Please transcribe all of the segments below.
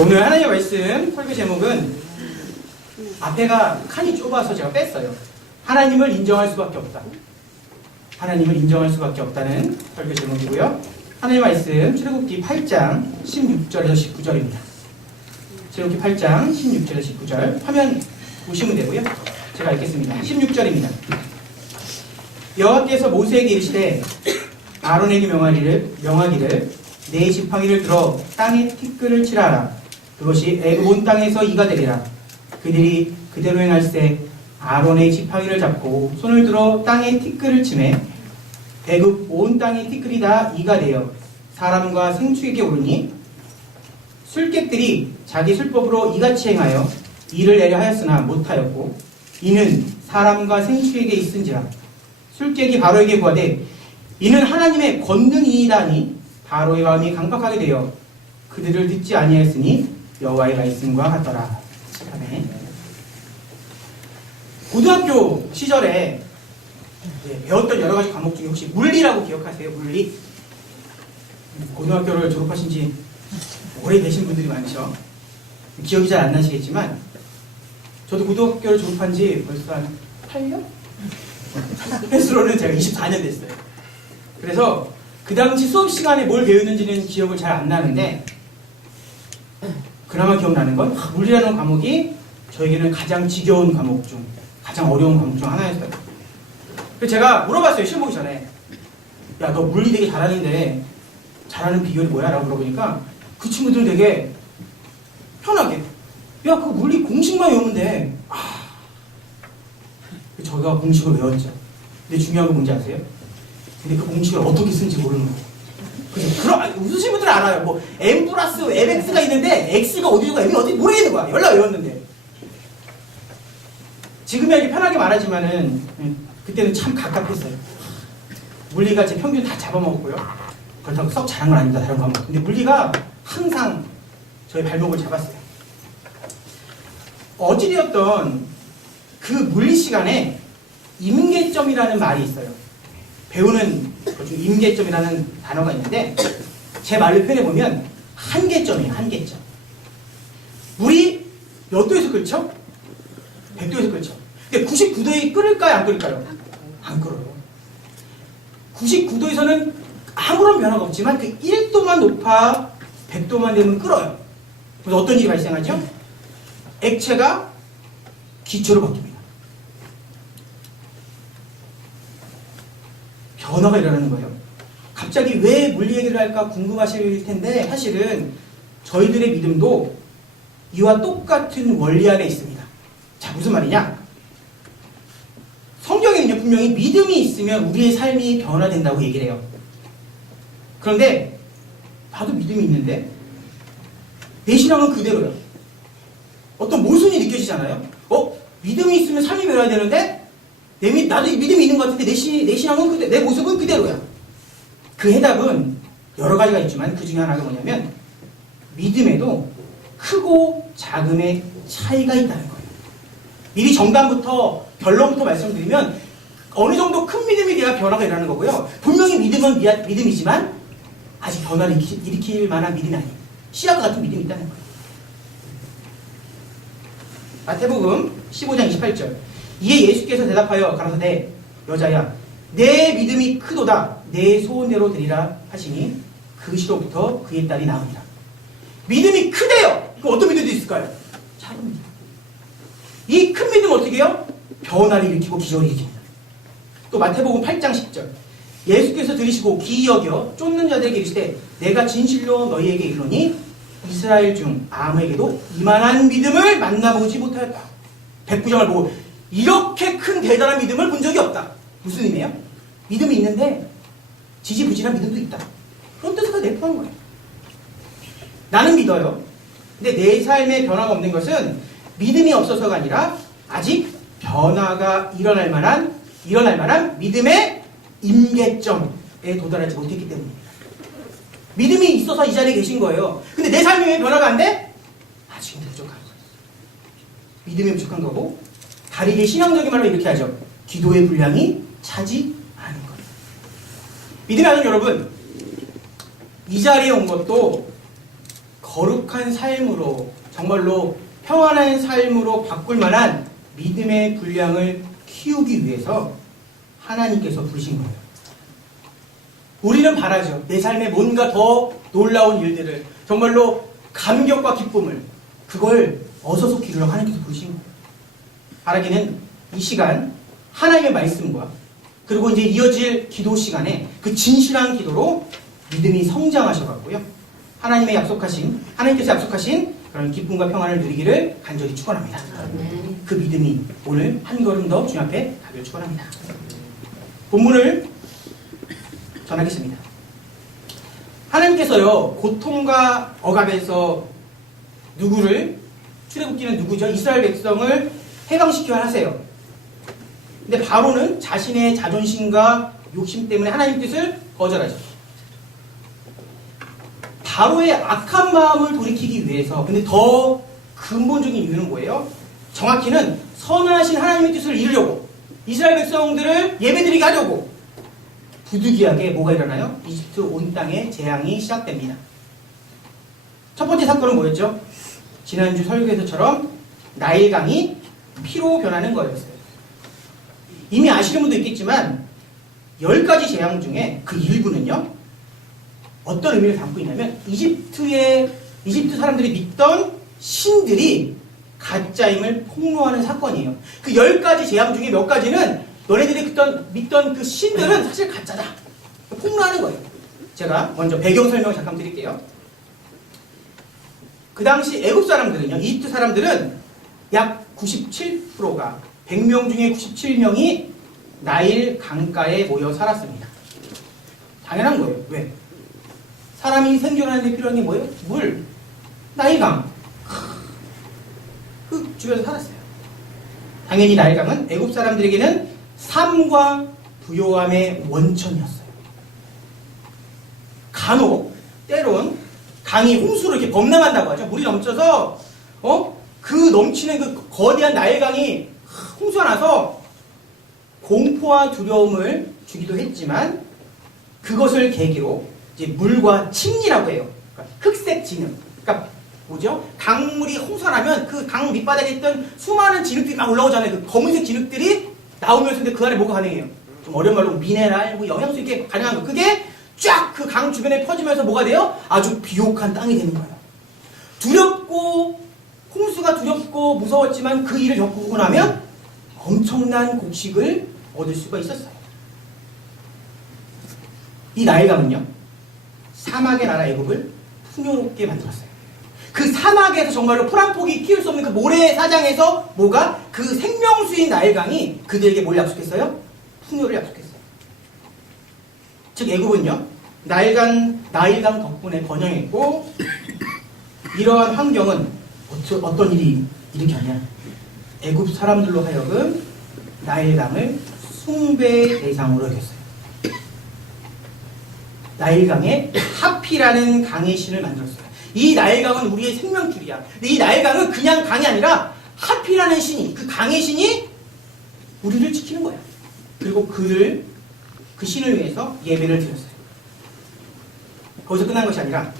오늘 하나님의 말씀 설교 제목은 앞에가 칸이 좁아서 제가 뺐어요. 하나님을 인정할 수밖에 없다. 하나님을 인정할 수밖에 없다는 설교 제목이고요. 하나님의 말씀 출애굽기 8장 16절에서 19절입니다. 출애굽기 8장 16절에서 19절 화면 보시면 되고요. 제가 읽겠습니다. 16절입니다. 여호와께서 모세에게 이르시되 아론에게 명하기를 내 지팡이를 들어 땅에 티끌을 칠하 하라. 그것이 애굽 온 땅에서 이가 되리라. 그들이 그대로 행할세. 아론의 지팡이를 잡고 손을 들어 땅에 티끌을 치매 애굽 온 땅의 티끌이 다 이가 되어 사람과 생축에게 오르니 술객들이 자기 술법으로 이같이 행하여 이를 내려 하였으나 못하였고 이는 사람과 생축에게 있은지라. 술객이 바로에게 구하되 이는 하나님의 권능이이다 하니 바로의 마음이 강박하게 되어 그들을 듣지 아니하였으니 여호와의 말씀과 같더라. 아멘. 고등학교 시절에 배웠던 여러 가지 과목 중에 혹시 물리라고 기억하세요? 물리? 고등학교를 졸업하신 지 오래되신 분들이 많죠. 기억이 잘 안 나시겠지만 저도 고등학교를 졸업한 지 벌써 한 8년? 횟수로는 제가 24년 됐어요. 그래서 그 당시 수업 시간에 뭘 배웠는지는 기억을 잘 안 나는데 그나마 기억나는 건 물리라는 과목이 저에게는 가장 지겨운 과목 중 가장 어려운 과목 중 하나였어요. 그래서 제가 물어봤어요. 시험 보기 전에. 야, 너 물리 되게 잘하는데 잘하는 비결이 뭐야? 라고 물어보니까 그 친구들은 되게 편하게 야, 그 물리 공식만 외우면 돼. 저희가 공식을 외웠죠. 근데 중요한 건 뭔지 아세요? 근데 그 공식을 어떻게 쓰는지 모르는 거예요. 그래서 웃으신 분들은 알아요. 뭐 m 플러스 fx가 있는데 x가 어디고 m이 어디 모르겠는 거야. 연락 외웠는데. 지금이야 이렇게 편하게 말하지만은 그때는 참 갑갑했어요. 물리가 제 평균 다 잡아먹었고요. 그렇다고 썩 잘한 건 아닙니다. 다른 과목. 근데 물리가 항상 저의 발목을 잡았어요. 어찌되었던 그 물리 시간에 임계점이라는 말이 있어요. 배우는 것 중 임계점이라는 단어가 있는데 제 말로 표현해보면 한계점이에요. 한계점. 물이 몇 도에서 끓죠? 100도에서 끓죠. 근데 99도에 끓을까요? 안 끓을까요? 안 끓어요. 99도에서는 아무런 변화가 없지만 그 1도만 높아 100도만 되면 끓어요. 그래서 어떤 일이 발생하죠? 액체가 기초로 바뀝니다. 변화가 일어나는 거예요. 갑자기 왜 물리 얘기를 할까 궁금하실 텐데 사실은 저희들의 믿음도 이와 똑같은 원리 안에 있습니다. 자, 무슨 말이냐? 성경에는요, 분명히 믿음이 있으면 우리의 삶이 변화된다고 얘기를 해요. 그런데 나도 믿음이 있는데 내 신앙은 그대로요. 어떤 모순이 느껴지잖아요. 믿음이 있으면 삶이 변화야 되는데 나도 믿음이 있는 것 같은데 내 신앙은 내 모습은 그대로야. 그 해답은 여러 가지가 있지만 그 중에 하나가 뭐냐면 믿음에도 크고 작음의 차이가 있다는 거예요. 미리 정답부터 결론부터 말씀드리면 어느 정도 큰 믿음이 돼야 변화가 일어나는 거고요. 분명히 믿음은 믿음이지만 아직 변화를 일으킬 만한 믿음이 아니에요. 씨앗과 같은 믿음이 있다는 거예요. 마태복음 15장 28절. 이에 예수께서 대답하여 가라사대 여자야 내 믿음이 크도다 내 소원대로 되리라 하시니 그 시로부터 그의 딸이 나으니라. 믿음이 크대요. 그럼 어떤 믿음도 있을까요? 작은 믿음. 이 큰 믿음은 어떻게 해요? 변화를 일으키고 기적을 일으킵니다. 또 마태복음 8장 10절. 예수께서 들으시고 기이 여겨 쫓는 자들에게 이르시되 내가 진실로 너희에게 이르노니 이스라엘 중 아무에게도 이만한 믿음을 만나보지 못하였다. 백부장을 보고 이렇게 큰 대단한 믿음을 본 적이 없다. 무슨 의미예요? 믿음이 있는데 지지부진한 믿음도 있다. 그런 뜻에서 내포한 거예요. 나는 믿어요. 근데 내 삶에 변화가 없는 것은 믿음이 없어서가 아니라 아직 변화가 일어날 만한 믿음의 임계점에 도달하지 못했기 때문입니다. 믿음이 있어서 이 자리에 계신 거예요. 근데 내 삶이 왜 변화가 안 돼? 아직은 부족한 거예요. 믿음이 부족한 거고 다르게 신앙적인 말로 이렇게 하죠. 기도의 분량이 차지 않은 거예요. 믿음이 아닌 여러분, 이 자리에 온 것도 거룩한 삶으로, 정말로 평안한 삶으로 바꿀 만한 믿음의 분량을 키우기 위해서 하나님께서 부르신 거예요. 우리는 바라죠. 내 삶에 뭔가 더 놀라운 일들을, 정말로 감격과 기쁨을, 그걸 어서서 기르러 하나님께서 부르신 거예요. 바라기는 이 시간 하나님의 말씀과 그리고 이제 이어질 기도 시간에 그 진실한 기도로 믿음이 성장하셔가고요. 하나님께서 약속하신 그런 기쁨과 평안을 누리기를 간절히 축원합니다. 그 믿음이 오늘 한 걸음 더 주님 앞에 가기를 축원합니다. 본문을 전하겠습니다. 하나님께서요, 고통과 억압에서 누구를, 출애굽기는 누구죠? 이스라엘 백성을 해방시켜야 하세요. 근데 바로는 자신의 자존심과 욕심 때문에 하나님 뜻을 거절하죠. 바로의 악한 마음을 돌이키기 위해서, 근데 더 근본적인 이유는 뭐예요? 정확히는 선하신 하나님의 뜻을 이루려고, 이스라엘 백성들을 예배드리게 하려고 부득이하게 뭐가 일어나요? 이집트 온 땅에 재앙이 시작됩니다. 첫 번째 사건은 뭐였죠? 지난주 설교에서처럼 나일강이 피로 변하는 거였어요. 이미 아시는 분도 있겠지만 10가지 재앙 중에 그 일부는요, 어떤 의미를 담고 있냐면 이집트 사람들이 믿던 신들이 가짜임을 폭로하는 사건이에요. 그 10가지 재앙 중에 몇 가지는 너네들이 믿던 그 신들은 사실 가짜다, 폭로하는 거예요. 제가 먼저 배경 설명을 잠깐 드릴게요. 그 당시 애굽 사람들은요, 이집트 사람들은 약 97%가 100명 중에 97명이 나일 강가에 모여 살았습니다. 당연한 거예요. 왜? 사람이 생존하는 데 필요한 게 뭐예요? 물, 나일강. 그 주변에서 살았어요. 당연히 나일강은 애굽 사람들에게는 삶과 부요함의 원천이었어요. 간혹 때론 강이 홍수로 이렇게 범람한다고 하죠. 물이 넘쳐서 그 넘치는 그 거대한 나일강이 홍수가 나서 공포와 두려움을 주기도 했지만, 그것을 계기로 이제 물과 침리라고 해요. 그러니까 흑색 진흙. 그러니까 뭐죠? 강물이 홍수가 나면 그 강 밑바닥에 있던 수많은 진흙들이 막 올라오잖아요. 그 검은색 진흙들이 나오면서, 근데 그 안에 뭐가 가능해요? 좀 어려운 말로 미네랄, 영양소 이렇게 가능한 거. 그게 쫙 그 강 주변에 퍼지면서 뭐가 돼요? 아주 비옥한 땅이 되는 거예요. 두렵고, 홍수가 두렵고 무서웠지만 그 일을 겪고 나면 엄청난 곡식을 얻을 수가 있었어요. 이 나일강은요, 사막의 나라 애굽을 풍요롭게 만들었어요. 그 사막에서 정말로 풀 한 폭이 키울 수 없는 그 모래사장에서 뭐가? 그 생명수인 나일강이 그들에게 뭘 약속했어요? 풍요를 약속했어요. 즉 애굽은요, 나일강 덕분에 번영했고, 이러한 환경은 어떤 일이 일으켰냐? 애굽 사람들로 하여금 나일강을 숭배의 대상으로 여겼어요. 나일강에 하피라는 강의 신을 만들었어요. 이 나일강은 우리의 생명줄이야. 근데 이 나일강은 그냥 강이 아니라 하피라는 신이, 그 강의 신이 우리를 지키는 거야. 그리고 그 신을 위해서 예배를 드렸어요. 거기서 끝난 것이 아니라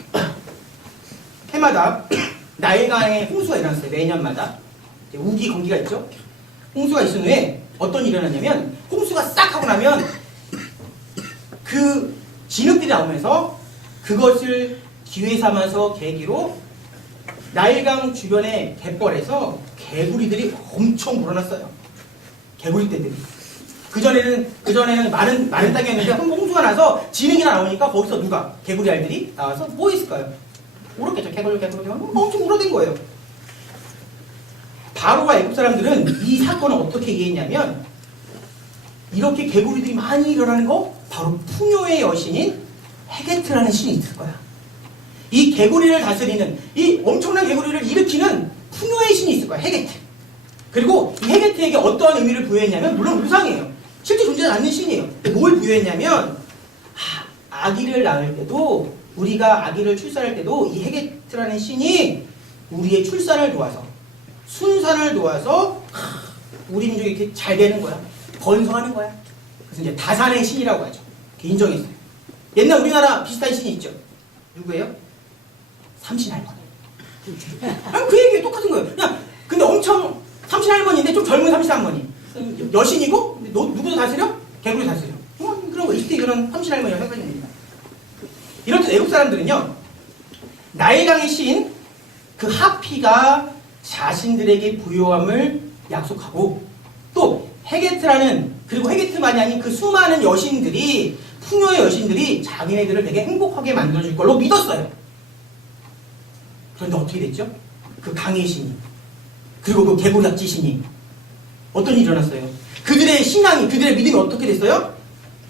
해마다 나일강에 홍수가 일어났어요. 매년마다 우기 건기가 있죠. 홍수가 있은 후에 어떤 일이 일어났냐면, 홍수가 싹 하고 나면 그 진흙들이 나오면서 그것을 기회 삼아서 계기로 나일강 주변의 갯벌에서 개구리들이 엄청 불어났어요. 개구리떼들이. 그전에는 마른 땅이었는데 한번 홍수가 나서 진흙이 나오니까 거기서 누가? 개구리 알들이 나와서 뭐 있을까요? 울었겠죠. 개구리 엄청 울어댄 거예요. 바로와 애굽 사람들은 이 사건을 어떻게 이해했냐면, 이렇게 개구리들이 많이 일어나는 거 바로 풍요의 여신인 헤게트라는 신이 있을 거야. 이 개구리를 다스리는, 이 엄청난 개구리를 일으키는 풍요의 신이 있을 거야. 헤게트. 그리고 이 헤게트에게 어떠한 의미를 부여했냐면, 물론 우상이에요. 실제 존재하지 않는 신이에요. 뭘 부여했냐면, 아기를 낳을 때도, 우리가 아기를 출산할 때도 이 헤게트라는 신이 우리의 출산을 도와서, 순산을 도와서 우리 민족이 이렇게 잘 되는 거야. 번성하는 거야. 그래서 이제 다산의 신이라고 하죠. 인정했어요. 옛날 우리나라 비슷한 신이 있죠. 누구예요? 삼신할머니. 아니, 그 얘기가 똑같은 거예요. 그냥 근데 엄청 삼신할머니인데 좀 젊은 삼신할머니. 여신이고 근데 누구도 다스려? 개구리 다스려. 그런 거 20대 그런 삼신할머니가 헷갈리는 겁니다. 이런 애국 사람들은요. 나일강의 시인 그 하피가 자신들에게 부요함을 약속하고 또 헤게트라는 그리고 헤게트만이 아닌 그 수많은 여신들이 풍요의 여신들이 자기네들을 되게 행복하게 만들어줄 걸로 믿었어요. 그런데 어떻게 됐죠? 그 강의 신이 그리고 그 개구리약지 신이 어떤 일이 일어났어요? 그들의 신앙이 그들의 믿음이 어떻게 됐어요?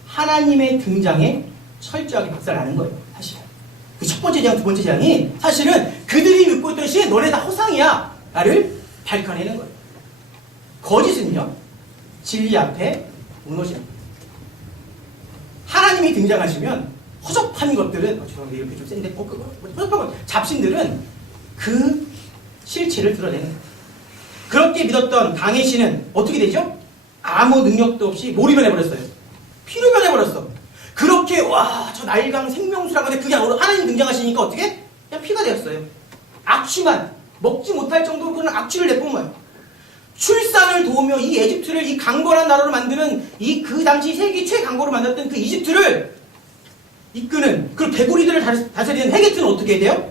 하나님의 등장에 철저하게 박살나는 거예요. 사실은 그 첫 번째 재앙 두 번째 재앙이 사실은 그들이 믿고 있던 신 너네 다 허상이야 나를 밝혀내는 거예요. 거짓은요 진리 앞에 무너지는 거예요. 하나님이 등장하시면 허접한 것들은 죄송한데 이렇게 좀 센데 허접한 것 잡신들은 그 실체를 드러내는 거예요. 그렇게 믿었던 강의 씨는 어떻게 되죠? 아무 능력도 없이 몰입을 해버렸어요. 피로 변해버렸어. 그렇게 와 저 나일강 생명수라고 하는데 그게 아니라 하나님 등장하시니까 어떻게? 그냥 피가 되었어요. 악취만 먹지 못할 정도로 그런 악취를 내뿜어요. 출산을 도우며 이 에집트를 이 강건한 나라로 만드는 이 그 당시 세계 최강고로 만들었던 그 이집트를 이끄는 그 개구리들을 다스리는 헤게트는 어떻게 돼요?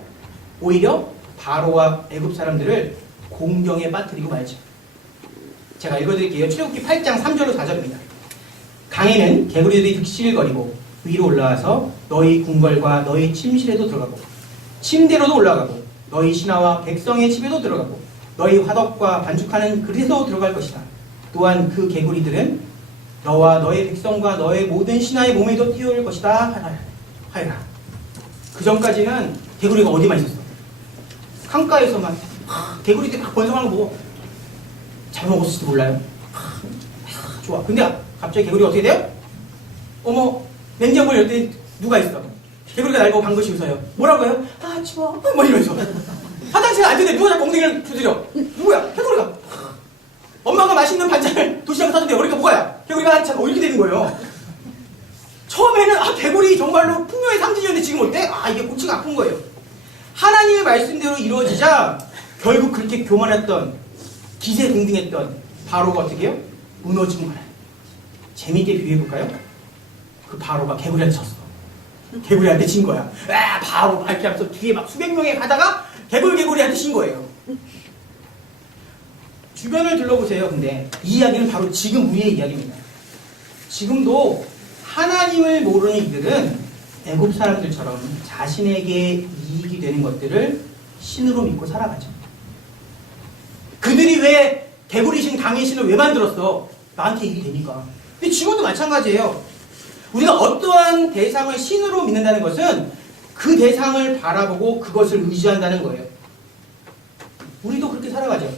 오히려 바로와 애굽 사람들을 공경에 빠뜨리고 말죠. 제가 읽어드릴게요. 출애굽기 8장 3절로 4절입니다. 강에는 개구리들이 득실거리고 위로 올라와서 너희 궁궐과 너희 침실에도 들어가고 침대로도 올라가고 너희 신하와 백성의 집에도 들어가고 너희 화덕과 반죽하는 그릇에도 들어갈 것이다. 또한 그 개구리들은 너와 너의 백성과 너의 모든 신하의 몸에도 뛰어올 것이다 하여라. 그 전까지는 개구리가 어디만 있었어? 강가에서만 개구리들이 막 번성하는 거 보고 잘 먹었을지도 몰라요. 좋아. 근데 갑자기 개구리가 어떻게 돼요? 어머 냉장고를 열 때 누가 있어? 개구리가 날 보고 방긋이 웃어요. 뭐라고 해요? 아 추워 뭐 이러면서 화장실에 앉는데 누가 자꾸 엉덩이를 두드려? 누구야? 개구리가. 엄마가 맛있는 반찬을 도시락 사준대. 그러니까 뭐야? 개구리가 한참 이렇게 되는 거예요. 처음에는 개구리 정말로 풍요의 상징이었는데 지금 어때? 이게 골치가 아픈 거예요. 하나님의 말씀대로 이루어지자 결국 그렇게 교만했던 기세등등했던 바로가 어떻게 해요? 무너지고 말아요. 재미있게 비유해볼까요? 그 바로가 개구리한테 졌어. 개구리한테 진 거야. 바로 이렇게 하면서 뒤에 막 수백 명이 가다가 개구리한테 진 거예요. 주변을 둘러보세요. 근데 이 이야기는 바로 지금 우리의 이야기입니다. 지금도 하나님을 모르는 이들은 애굽 사람들처럼 자신에게 이익이 되는 것들을 신으로 믿고 살아가죠. 그들이 왜 개구리신 강의 신을 왜 만들었어? 나한테 이익이 되니까. 근데 지금도 마찬가지예요. 우리가 어떠한 대상을 신으로 믿는다는 것은 그 대상을 바라보고 그것을 의지한다는 거예요. 우리도 그렇게 살아가죠.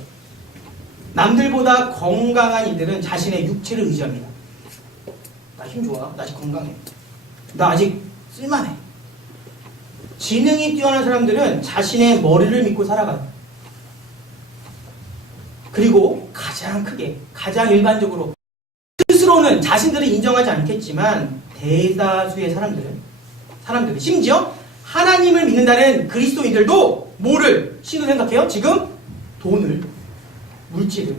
남들보다 건강한 이들은 자신의 육체를 의지합니다. 나 힘 좋아. 나 아직 건강해. 나 아직 쓸만해. 지능이 뛰어난 사람들은 자신의 머리를 믿고 살아가요. 그리고 가장 크게, 가장 일반적으로 스스로는 자신들을 인정하지 않겠지만 대다수의 사람들은 심지어 하나님을 믿는다는 그리스도인들도 뭐를 신으로 생각해요? 지금 돈을, 물질을.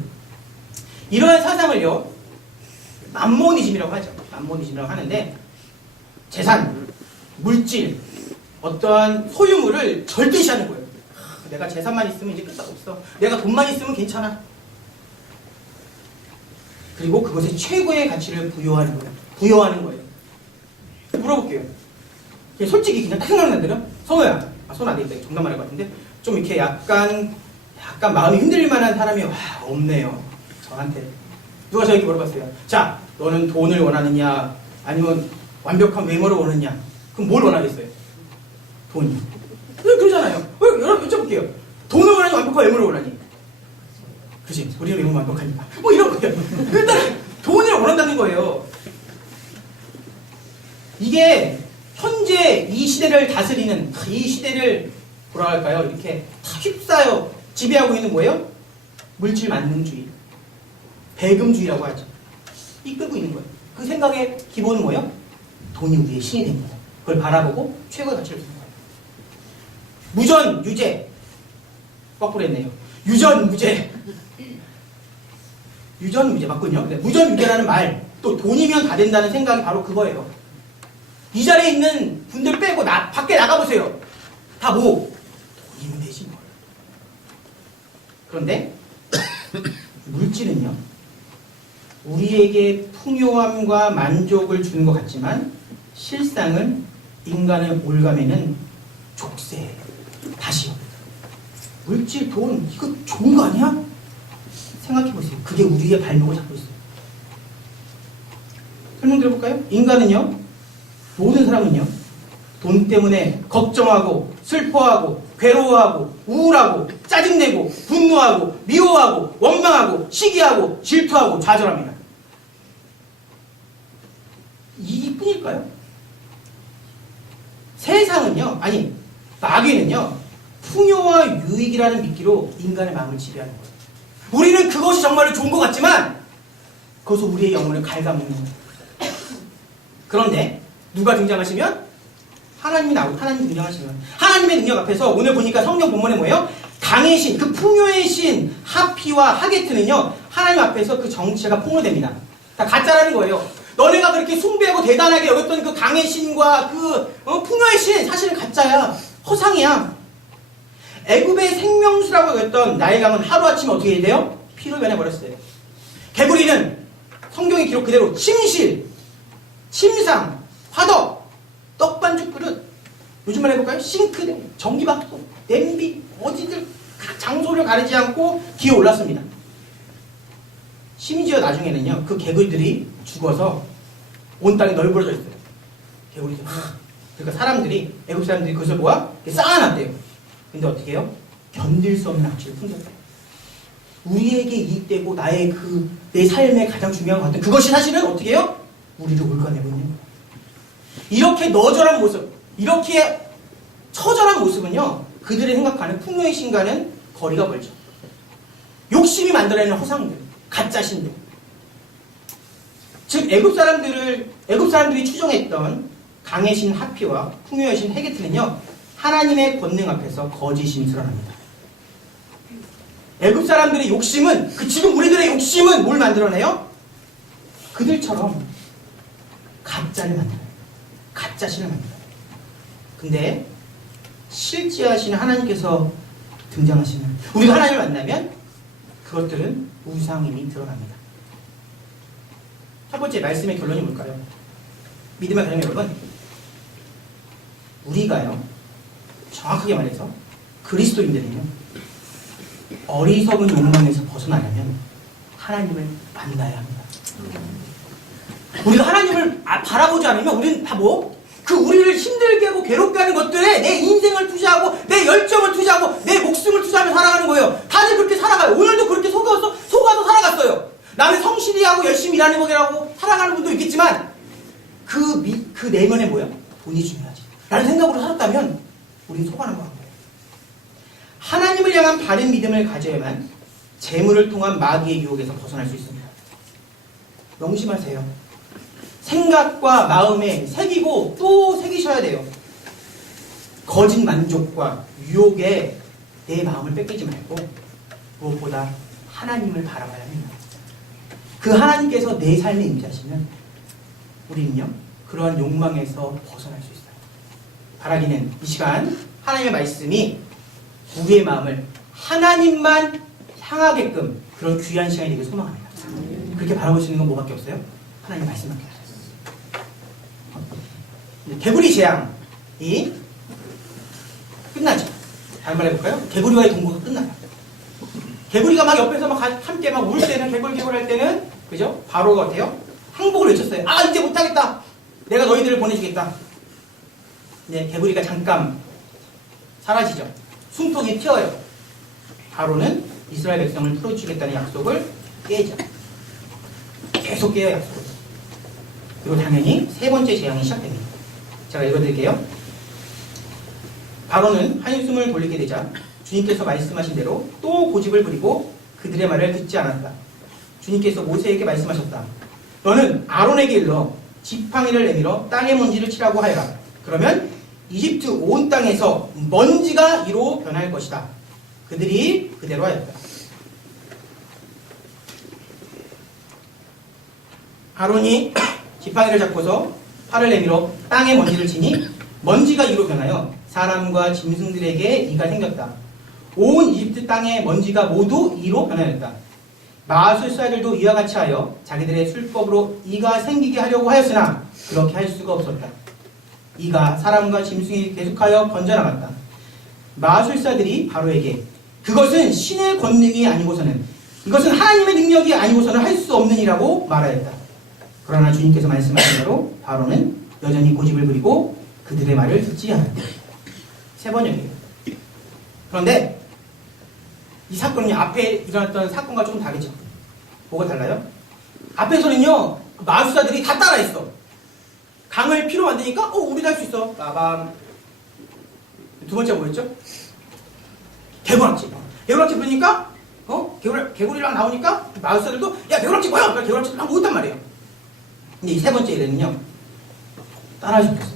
이러한 사상을요 맘모니즘이라고 하죠. 맘모니즘이라고 하는데 재산, 물질, 어떠한 소유물을 절대시하는 거예요. 내가 재산만 있으면 이제 끝도 없어. 내가 돈만 있으면 괜찮아. 그리고 그것에 최고의 가치를 부여하는 거예요. 물어볼게요. 솔직히 그냥 딱 생각나는 대로 성호야, 손 안 되겠다. 정답 말할 것 같은데 좀 이렇게 약간 마음이 흔들릴 만한 사람이 없네요. 저한테 누가 저에게 물어봤어요. 자, 너는 돈을 원하느냐 아니면 완벽한 외모를 원하느냐? 그럼 뭘 원하겠어요? 돈이. 그러잖아요. 여러분 여쭤볼게요. 돈을 원하니 완벽한 외모를 원하니? 그치? 우리는 외모 완벽하니까. 뭐 이런 거예요. 일단 돈을 원한다는 거예요. 이게 현재 이 시대를 다스리는, 이 시대를 뭐라 할까요? 이렇게 다 휩싸여 지배하고 있는 뭐예요? 물질 만능주의, 배금주의라고 하죠. 이끌고 있는 거예요. 그 생각의 기본은 뭐예요? 돈이 우리의 신이 됩니다. 그걸 바라보고 최고의 가치를 주는 거예요. 무전, 유죄, 거꾸로 했네요. 유전무죄. 유전무죄 맞군요. 네, 무전유죄라는 말, 또 돈이면 다 된다는 생각이 바로 그거예요. 이 자리에 있는 분들 빼고 밖에 나가보세요. 다 뭐? 돈이면 되지 뭘. 그런데 물질은요, 우리에게 풍요함과 만족을 주는 것 같지만 실상은 인간의 올가매는 족쇄예요. 다시요. 물질, 돈, 이거 좋은 거 아니야? 생각해보세요. 그게 우리의 발목을 잡고 있어요. 설명드려볼까요? 인간은요, 모든 사람은요, 돈 때문에 걱정하고 슬퍼하고 괴로워하고 우울하고 짜증내고 분노하고 미워하고 원망하고 시기하고 질투하고 좌절합니다. 이뿐일까요? 세상은요, 아니 마귀는요, 풍요와 유익이라는 미끼로 인간의 마음을 지배하는 거예요. 우리는 그것이 정말로 좋은 것 같지만 그것은 우리의 영혼을 갉아먹는 거예요. 그런데 누가 등장하시면? 하나님이 나오고 하나님이 등장하시면 하나님의 능력 앞에서 오늘 보니까 성경 본문에 뭐예요? 강의 신, 그 풍요의 신 하피와 하게트는요, 하나님 앞에서 그 정체가 폭로됩니다. 다 가짜라는 거예요. 너네가 그렇게 숭배하고 대단하게 여겼던 그 강의 신과 그 풍요의 신 사실은 가짜야. 허상이야. 애굽의 생명수라고 여겼던 나일 강은 하루아침에 어떻게 돼요? 피로 변해버렸어요. 개구리는 성경의 기록 그대로 침실, 침상, 화덕, 떡반죽 그릇, 요즘만 해볼까요? 싱크대, 전기밥솥, 냄비, 어디들 장소를 가리지 않고 기어 올랐습니다. 심지어 나중에는요, 그 개구리들이 죽어서 온 땅이 널브러져 있어요. 개구리들. 그러니까 사람들이, 애국 사람들이 그것을 모아 쌓아놨대요. 근데 어떻게 해요? 견딜 수 없는 악취를 풍겼대요. 우리에게 이익되고 내 삶의 가장 중요한 것 같은 그것이 사실은 어떻게 해요? 우리를 올가내고 있는 거예요. 이렇게 너절한 모습, 이렇게 처절한 모습은요, 그들이 생각하는 풍요의 신과는 거리가 멀죠. 욕심이 만들어내는 허상들, 가짜 신들. 즉 애굽 사람들이 추종했던 강의 신 하피와 풍요의 신 헤게트는요, 하나님의 권능 앞에서 거짓이 드러납니다. 애굽 사람들의 욕심은, 지금 우리들의 욕심은 뭘 만들어내요? 그들처럼 가짜를 만들어요. 가짜 신을 만들어요. 근데 실제하신 하나님께서 등장하시면, 우리가 하나님을 만나면 그것들은 우상임이 드러납니다. 첫 번째 말씀의 결론이 뭘까요? 믿음의 가정 여러분, 우리가요, 정확하게 말해서 그리스도인들은요, 어리석은 욕망에서 벗어나려면 하나님을 만나야 합니다. 우리가 하나님을 바라보지 않으면 우리는 다 우리를 힘들게 하고 괴롭게 하는 것들에 내 인생을 투자하고 내 열정을 투자하고 내 목숨을 투자하며 살아가는 거예요. 다들 그렇게 살아가요. 오늘도 그렇게 속아서 살아갔어요. 나는 성실히 하고 열심히 일하는 거라고 살아가는 분도 있겠지만 그 내면에 뭐예요? 돈이 중요하지 라는 생각으로 살았다면 우리는 속아난 거예요. 하나님을 향한 바른 믿음을 가져야만 재물을 통한 마귀의 유혹에서 벗어날 수 있습니다. 명심하세요. 생각과 마음에 새기고 또 새기셔야 돼요. 거짓 만족과 유혹에 내 마음을 뺏기지 말고 무엇보다 하나님을 바라봐야 합니다. 그 하나님께서 내 삶에 임재하시면 우리는요, 그러한 욕망에서 벗어날 수 있어요. 바라기는 이 시간 하나님의 말씀이 우리의 마음을 하나님만 향하게끔 그런 귀한 시간이 되길 소망합니다. 그렇게 바라보시는 건 뭐밖에 없어요? 하나님의 말씀밖에 없어요. 개구리 재앙이 끝나죠. 다른 말 해볼까요? 개구리와의 동거가 끝나요. 개구리가 막 옆에서 함께 울 때는, 개굴 할 때는, 그죠? 바로가 어때요? 항복을 외쳤어요. 이제 못하겠다. 내가 너희들을 보내주겠다. 네, 개구리가 잠깐 사라지죠. 숨통이 튀어요. 바로는 이스라엘 백성을 풀어주겠다는 약속을 깨죠. 계속 깨요, 약속을. 그리고 당연히 세 번째 재앙이 시작됩니다. 제가 읽어드릴게요. 바로는 한숨을 돌리게 되자 주님께서 말씀하신 대로 또 고집을 부리고 그들의 말을 듣지 않았다. 주님께서 모세에게 말씀하셨다. 너는 아론에게 일러 지팡이를 내밀어 땅의 먼지를 치라고 하여라. 그러면 이집트 온 땅에서 먼지가 이로 변할 것이다. 그들이 그대로 하였다. 아론이 지팡이를 잡고서 팔을 내밀어 땅에 먼지를 치니 먼지가 이로 변하여 사람과 짐승들에게 이가 생겼다. 온 이집트 땅의 먼지가 모두 이로 변하였다. 마술사들도 이와 같이 하여 자기들의 술법으로 이가 생기게 하려고 하였으나 그렇게 할 수가 없었다. 이가 사람과 짐승이 계속하여 번져나갔다. 마술사들이 바로에게 그것은 신의 권능이 아니고서는 이것은 하나님의 능력이 아니고서는 할 수 없는 이라고 말하였다. 그러나 주님께서 말씀하신 대로 바로는 여전히 고집을 부리고 그들의 말을 듣지 않았다. 세 번역이에요. 그런데 이 사건은요, 앞에 일어났던 사건과 조금 다르죠. 뭐가 달라요? 앞에서는요, 마술사들이 다 따라했어. 강을 피로 만드니까 우리도 할 수 있어. 빠밤. 두 번째가 뭐였죠? 개구락지. 개구락지 부르니까 개구리랑 나오니까 마술사들도 야 개구락지 뭐야? 그러니까 개구락지 막 못했단 말이에요. 근데 이 세 번째 일에는요, 따라하지 못했어요.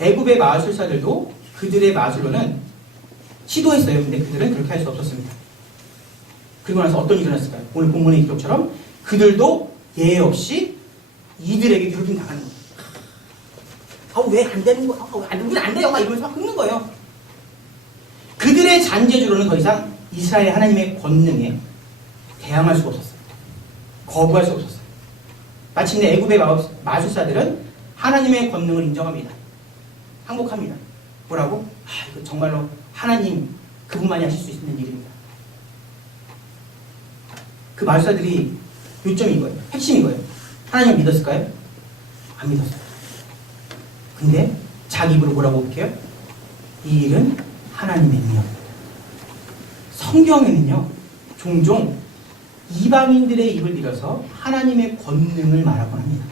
애굽의 마술사들도 그들의 마술로는 시도했어요. 근데 그들은 그렇게 할 수 없었습니다. 그리고 나서 어떤 일이 일어났을까요? 오늘 본문의 기록처럼 그들도 예외 없이 이들에게 괴롭힘 당하는 거예요. 왜 안 되는 거야? 우리는 안 돼요. 막 이러면서 막 긁는 거예요. 그들의 잔재주로는 더 이상 이스라엘 하나님의 권능에 대항할 수가 없었어요. 거부할 수 없었어요. 마침내 애굽의 마술사들은 하나님의 권능을 인정합니다. 항복합니다. 뭐라고? 이거 정말로 하나님 그분만이 하실 수 있는 일입니다. 그 마술사들이 요점이 이거예요. 핵심이 이거예요. 하나님을 믿었을까요? 안 믿었어요. 근데 자기 입으로 뭐라고 고백해요? 이 일은 하나님의 능력입니다. 성경에는요, 종종 이방인들의 입을 빌어서 하나님의 권능을 말하곤 합니다.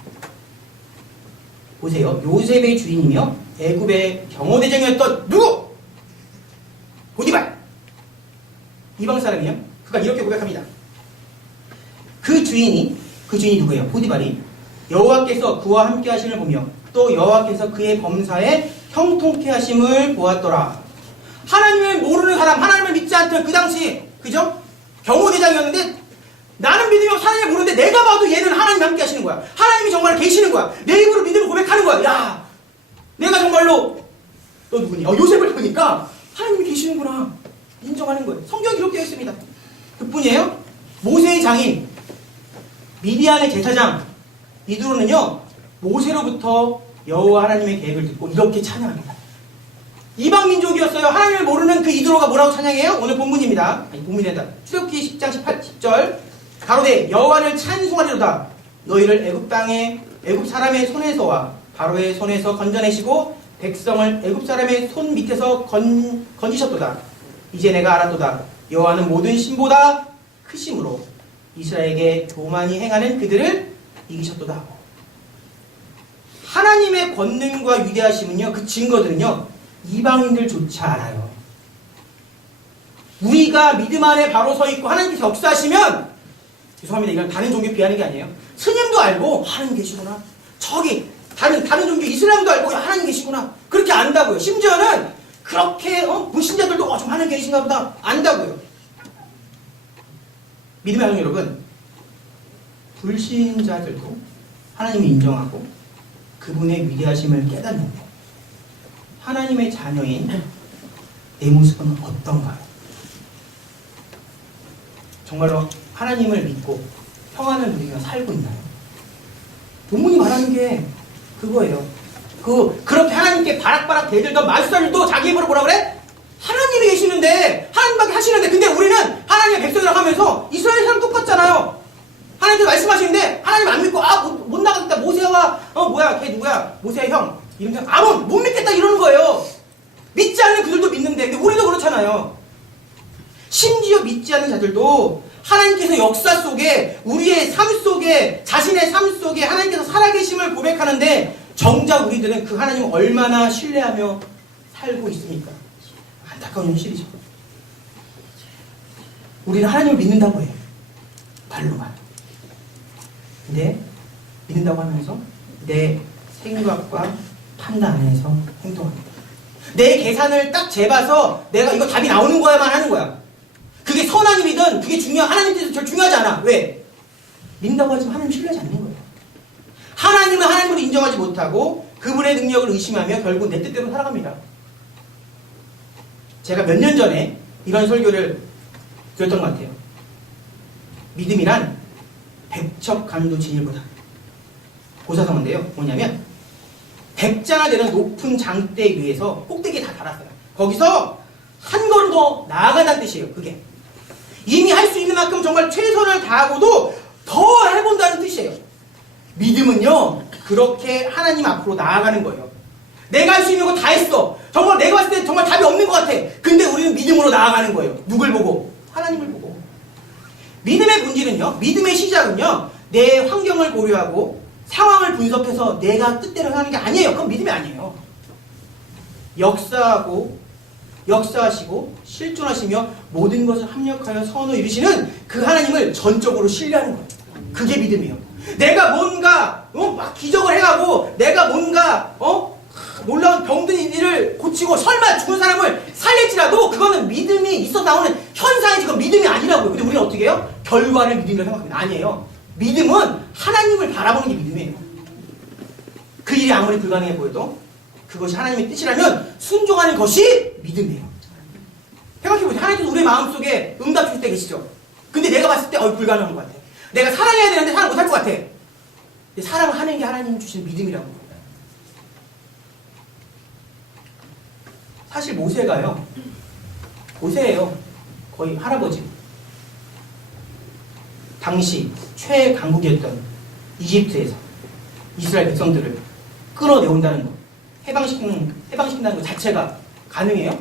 보세요. 요셉의 주인이며 애굽의 경호대장이었던 누구? 보디발. 이방 사람이요. 그가 이렇게 고백합니다. 그 주인이 누구예요? 보디발이 여호와께서 그와 함께 하심을 보며 또 여호와께서 그의 범사에 형통케 하심을 보았더라. 하나님을 모르는 사람, 하나님을 믿지 않던 그 당시, 그죠? 경호대장이었는데 나는 믿으며 하나님을 모르는데 내가 봐도 얘는 하나님이 함께 하시는 거야. 하나님이 정말 계시는 거야. 내 입으로 믿음을 고백하는 거야. 야, 내가 정말로 너 누구니? 요셉을 보니까 하나님이 계시는구나. 인정하는 거예요. 성경이 그렇게 되어 있습니다. 그뿐이에요. 모세의 장인 미디안의 제사장 이드로는요, 모세로부터 여호와 하나님의 계획을 듣고 이렇게 찬양합니다. 이방 민족이었어요. 하나님을 모르는 그 이드로가 뭐라고 찬양해요? 오늘 본문입니다. 본문이다. 출애굽기 10장 10절 가로되 여호와를 찬송하리로다. 너희를 애굽 사람의 손에서와 바로의 손에서 건져내시고 백성을 애굽 사람의 손 밑에서 건지셨도다. 이제 내가 알았도다. 여호와는 모든 신보다 크심으로 이스라엘에게 교만히 행하는 그들을 이기셨도다. 하나님의 권능과 위대하심은요, 그 증거들은요, 이방인들조차 알아요. 우리가 믿음 안에 바로 서 있고 하나님께서 역사하시면, 죄송합니다, 이건 다른 종교 비하는 게 아니에요. 스님도 알고 하나님 계시구나. 저기 다른 종교 이슬람도 알고 하나님 계시구나. 그렇게 안다고요. 심지어는 그렇게 불신자들도 좀 하나님 계신가 보다 안다고요. 믿음의 하는 여러분, 불신자들도 하나님을 인정하고 그분의 위대하심을 깨닫는데 하나님의 자녀인 내 모습은 어떤가요? 정말로 하나님을 믿고 평안을 누리며 살고 있나요? 본문이 말하는 게 그거예요. 그렇게 하나님께 바락바락 대들던 마술사들도 자기 입으로 뭐라 그래? 하나님이 계시는데, 하나님밖에 하시는데, 근데 우리는 하나님의 백성이라고 하면서 이스라엘 사람 똑같잖아요. 하나님께서 말씀하시는데 하나님 안 믿고 못 나가겠다. 모세와 걔 누구야? 모세의 형 이름 아론 못 믿겠다 이러는 거예요. 믿지 않는 그들도 믿는데, 근데 우리도 그렇잖아요. 심지어 믿지 않는 자들도 하나님께서 역사 속에 우리의 삶 속에 자신의 삶 속에 하나님께서 살아계심을 고백하는데 정작 우리들은 그 하나님을 얼마나 신뢰하며 살고 있습니까? 안타까운 현실이죠. 우리는 하나님을 믿는다고 해요. 말로만. 근데 믿는다고 하면서 내 생각과 판단 안에서 행동합니다. 내 계산을 딱 재봐서 내가 이거 답이 나오는 거야만 하는 거야. 믿으면 그게 하나님 뜻에서 절 중요하지 않아. 왜? 믿는다고 하지만 하나님 신뢰하지 않는 거예요. 하나님을 하나님으로 인정하지 못하고 그분의 능력을 의심하며 결국 내 뜻대로 살아갑니다. 제가 몇 년 전에 이런 설교를 드렸던 것 같아요. 믿음이란 백척간두진일보다. 고사성어인데요. 뭐냐면 백자나 되는 높은 장대에 의해서 꼭대기에 다 달았어요. 거기서 한 걸음 더 나아가다는 뜻이에요. 그게 이미 할 수 있는 만큼 정말 최선을 다하고도 더 해본다는 뜻이에요. 믿음은요, 그렇게 하나님 앞으로 나아가는 거예요. 내가 할 수 있는 거 다 했어. 정말 내가 봤을 때 정말 답이 없는 것 같아. 근데 우리는 믿음으로 나아가는 거예요. 누굴 보고? 하나님을 보고. 믿음의 본질은요, 믿음의 시작은요, 내 환경을 고려하고 상황을 분석해서 내가 뜻대로 하는 게 아니에요. 그건 믿음이 아니에요. 역사하시고 실존하시며 모든 것을 합력하여 선을 이루시는 그 하나님을 전적으로 신뢰하는 거예요. 그게 믿음이에요. 내가 뭔가 막 기적을 해가고 내가 뭔가 놀라운 병든 일을 고치고 설마 죽은 사람을 살릴지라도 그거는 믿음이 있어 나오는 현상이지, 그건 믿음이 아니라고요. 근데 우리는 어떻게 해요? 결과를 믿음이라고 생각합니다. 아니에요. 믿음은 하나님을 바라보는 게 믿음이에요. 그 일이 아무리 불가능해 보여도 그것이 하나님의 뜻이라면 순종하는 것이 믿음이에요. 생각해보세요. 하나님께서 우리의 마음속에 응답 주실 때 계시죠? 근데 내가 봤을 때 불가능한 것 같아. 내가 사랑해야 되는데 사랑 못할 것 같아. 근데 사랑하는 게 하나님 주신 믿음이라고. 사실 모세예요. 거의 할아버지. 당시 최강국이었던 이집트에서 이스라엘 백성들을 끌어내온다는 것, 해방시킨다는 것 자체가 가능해요?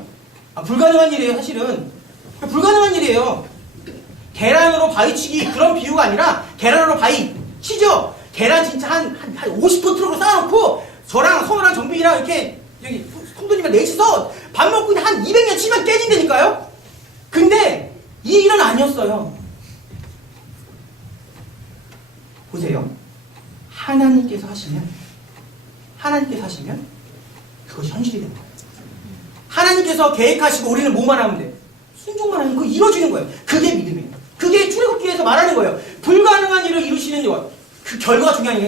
불가능한 일이에요. 사실은 불가능한 일이에요. 계란으로 바위 치기 그런 비유가 아니라 계란으로 바위 치죠. 계란 진짜 한 50톤 트럭으로 쌓아놓고 저랑 성우랑 정빈이랑 이렇게 여기 성도님과 넷이서 밥 먹고 한 200년 치면 깨진다니까요. 근데 이 일은 아니었어요. 보세요. 하나님께서 하시면 그것이 현실이 됩니다. 하나님께서 계획하시고 우리는 뭐만 하면 돼? 순종만 하면 그거 이루어지는 거예요. 그게 믿음이에요. 그게 출애굽기에서 말하는 거예요. 불가능한 일을 이루시는 것. 그 결과가 중요한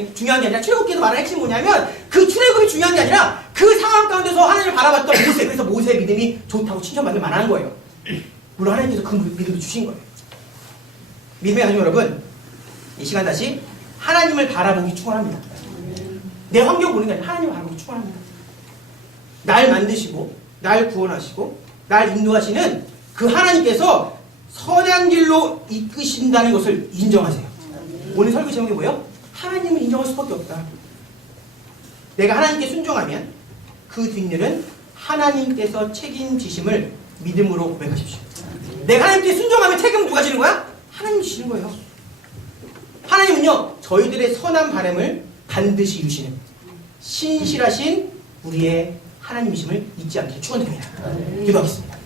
게 아니라 출애굽기에서 말하는 핵심이 뭐냐면 그 출애굽이 중요한 게 아니라 그 상황 가운데서 하나님을 바라봤던 모세. 그래서 모세의 믿음이 좋다고 칭찬받을 만한 거예요. 물론 하나님께서 그 믿음을 주신 거예요. 믿음의 가족 여러분, 이 시간 다시 하나님을 바라보기 축원합니다. 내 환경 보는 게 아니라 하나님을 바라보기 축원합니다. 날 만드시고 날 구원하시고 날 인도하시는 그 하나님께서 선한 길로 이끄신다는 것을 인정하세요. 오늘 설교 제목이 뭐예요? 하나님을 인정할 수밖에 없다. 내가 하나님께 순종하면 그 뒷일은 하나님께서 책임지심을 믿음으로 고백하십시오. 내가 하나님께 순종하면 책임은 누가 지는 거야? 하나님이 지는 거예요. 하나님은요, 저희들의 선한 바람을 반드시 이루시는 신실하신 우리의 하나님이심을 잊지 않게 축원드립니다. 기도하겠습니다.